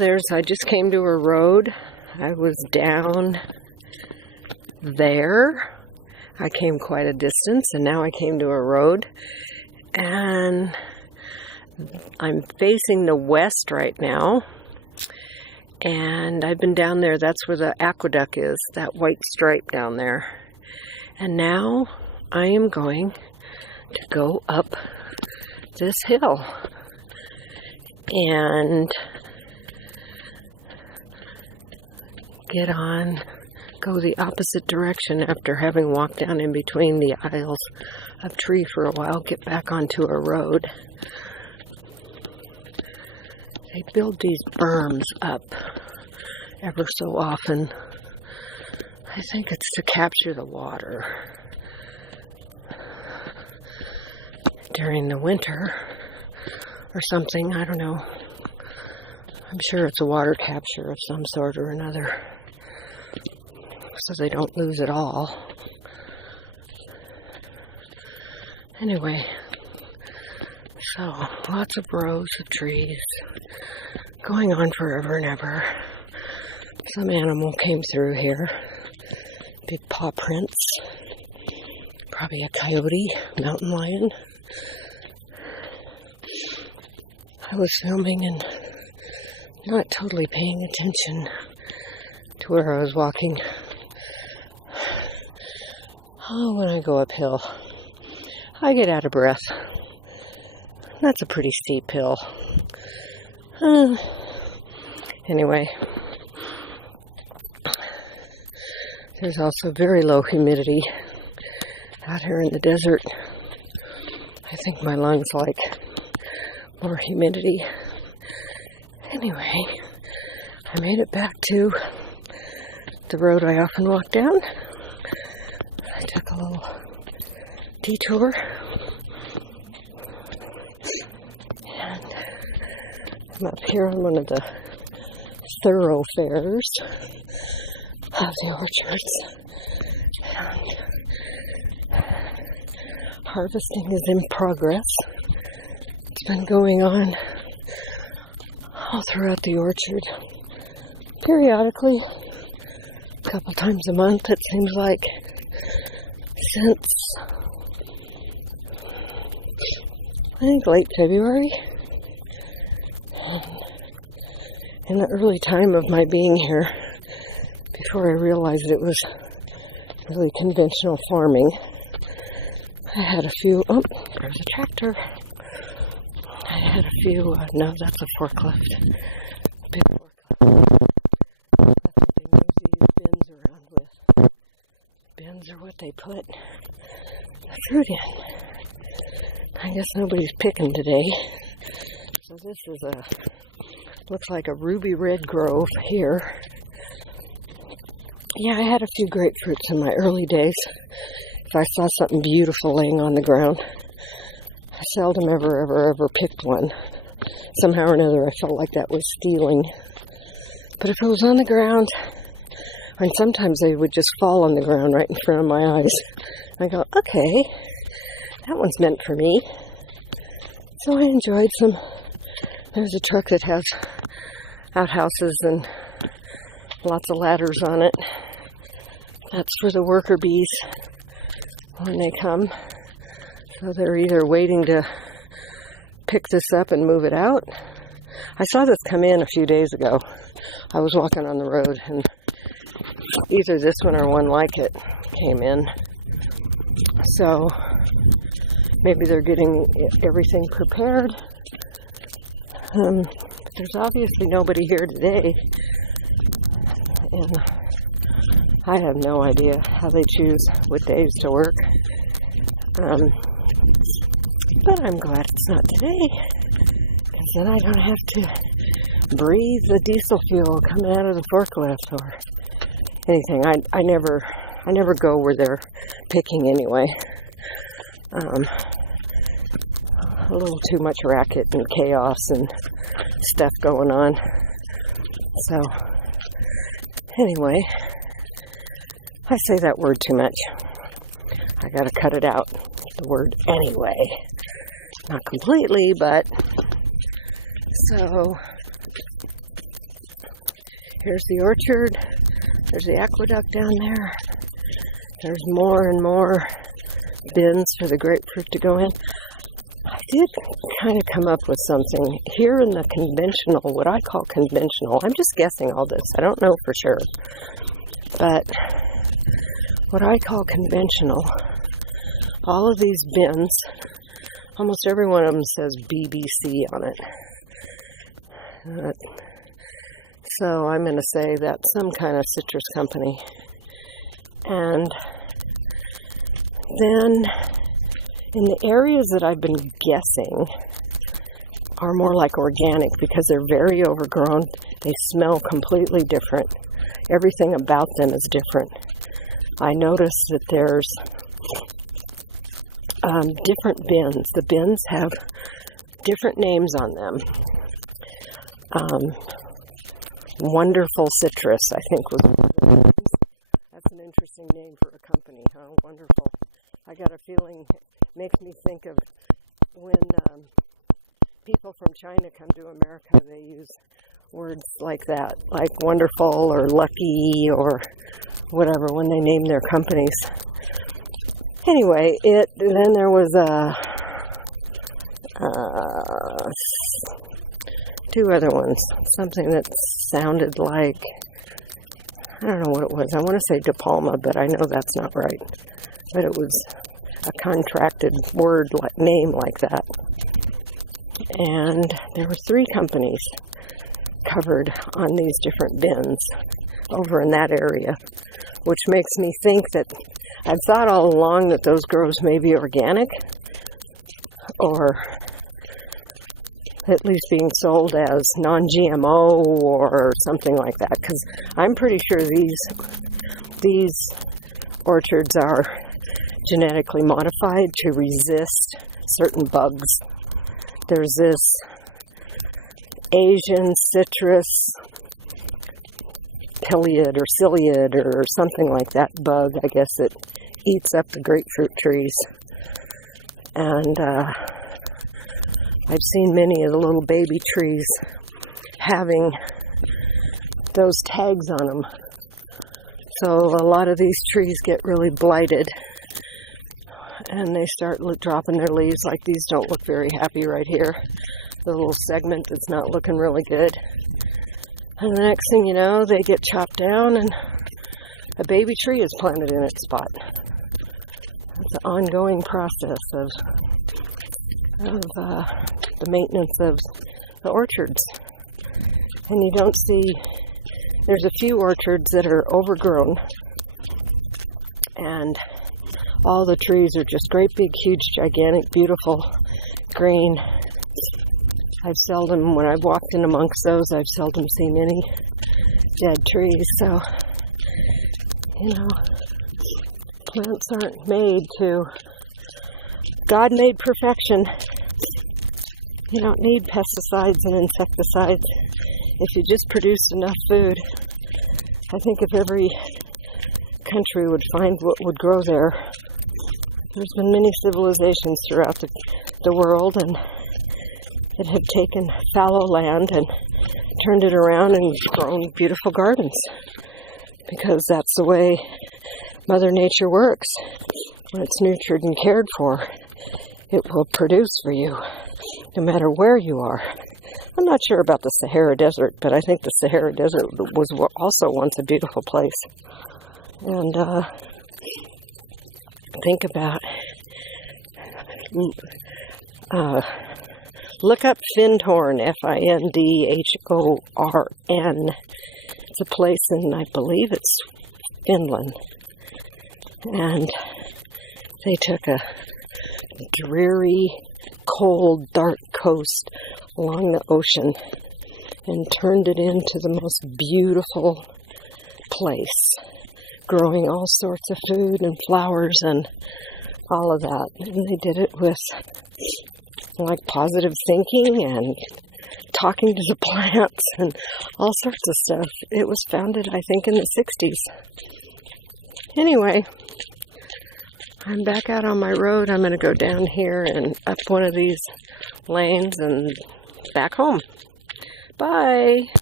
I just came to a road. I was down there. I came quite a distance and now I came to a road and I'm facing the west right now. And I've been down there. That's where the aqueduct is, that white stripe down there. And now I am going to go up this hill and go the opposite direction after having walked down in between the aisles of tree for a while, get back onto a road. They build these berms up ever so often. I think it's to capture the water during the winter or something. I don't know. I'm sure it's a water capture of some sort or another, so they don't lose it all. Anyway, so lots of rows of trees going on forever and ever. Some animal came through here. Big paw prints. Probably a coyote, mountain lion. I was filming and not totally paying attention to where I was walking. Oh, when I go uphill, I get out of breath. That's a pretty steep hill. Anyway, there's also very low humidity out here in the desert. I think my lungs like more humidity. Anyway, I made it back to the road I often walk down. I took a little detour. And I'm up here on one of the thoroughfares of the orchards. And harvesting is in progress. It's been going on all throughout the orchard. Periodically, a couple times a month, it seems like, since I think late February. In the early time of my being here, before I realized it was really conventional farming, I had a few, oh, there's a tractor. I had a few, no, that's a forklift. Big forklift. That's what they move these bins around with. Bins are what they put the fruit in. I guess nobody's picking today. So this is looks like a ruby red grove here. Yeah, I had a few grapefruits in my early days. If I saw something beautiful laying on the ground, I seldom ever picked one. Somehow or another, I felt like that was stealing. But if it was on the ground, and sometimes they would just fall on the ground right in front of my eyes, I go, okay, that one's meant for me. So I enjoyed some. There's a truck that has outhouses and lots of ladders on it. That's for the worker bees when they come. So they're either waiting to pick this up and move it out. I saw this come in a few days ago. I was walking on the road and either this one or one like it came in. So maybe they're getting everything prepared. There's obviously nobody here today. And I have no idea how they choose what days to work. But I'm glad it's not today, because then I don't have to breathe the diesel fuel coming out of the forklift or anything. I never go where they're picking anyway. A little too much racket and chaos and stuff going on. So anyway, I say that word too much. I gotta cut it out. The word anyway. Not completely, but so Here's the orchard. There's the aqueduct down there. There's more and more bins for the grapefruit to go in. I did kind of come up with something. Here in the conventional, what I call conventional, I'm just guessing all this. I don't know for sure. But what I call conventional, all of these bins, almost every one of them says BBC on it. So I'm going to say that's some kind of citrus company. And then in the areas that I've been guessing are more like organic because they're very overgrown. They smell completely different. Everything about them is different. I noticed that there's different bins. The bins have different names on them. Wonderful Citrus, I think was one of the names. That's an interesting name for a company, huh? Wonderful. I got a feeling it makes me think of when people from China come to America, they use words like that, like wonderful or lucky or whatever when they name their companies. Anyway, then there was two other ones, something that sounded like, I don't know what it was. I want to say De Palma, but I know that's not right. But it was a contracted word, name like that. And there were 3 companies covered on these different bins over in that area, which makes me think that I've thought all along that those grows may be organic, or at least being sold as non-GMO or something like that, because I'm pretty sure these orchards are genetically modified to resist certain bugs. There's this Asian citrus pileid or ciliad or something like that bug, I guess, it eats up the grapefruit trees. And I've seen many of the little baby trees having those tags on them. So a lot of these trees get really blighted and they start dropping their leaves. Like these don't look very happy right here. The little segment that's not looking really good. And the next thing you know, they get chopped down and a baby tree is planted in its spot. It's an ongoing process of the maintenance of the orchards. And you don't see, there's a few orchards that are overgrown and all the trees are just great big, huge, gigantic, beautiful, green. I've seldom, when I've walked in amongst those, I've seldom seen any dead trees. So, you know, plants aren't made to, God made perfection. You don't need pesticides and insecticides if you just produced enough food. I think if every country would find what would grow there, there's been many civilizations throughout the world and that have taken fallow land and turned it around and grown beautiful gardens, because that's the way Mother Nature works. When it's nurtured and cared for, it will produce for you, no matter where you are. I'm not sure about the Sahara Desert, but I think the Sahara Desert was also once a beautiful place. And think about, look up Findhorn, Findhorn. It's a place in, I believe it's Finland. And they took a dreary, cold, dark coast along the ocean and turned it into the most beautiful place, growing all sorts of food and flowers and all of that. And they did it with like positive thinking and talking to the plants and all sorts of stuff. It was founded, I think, in the 60s. Anyway, I'm back out on my road. I'm going to go down here and up one of these lanes and back home. Bye!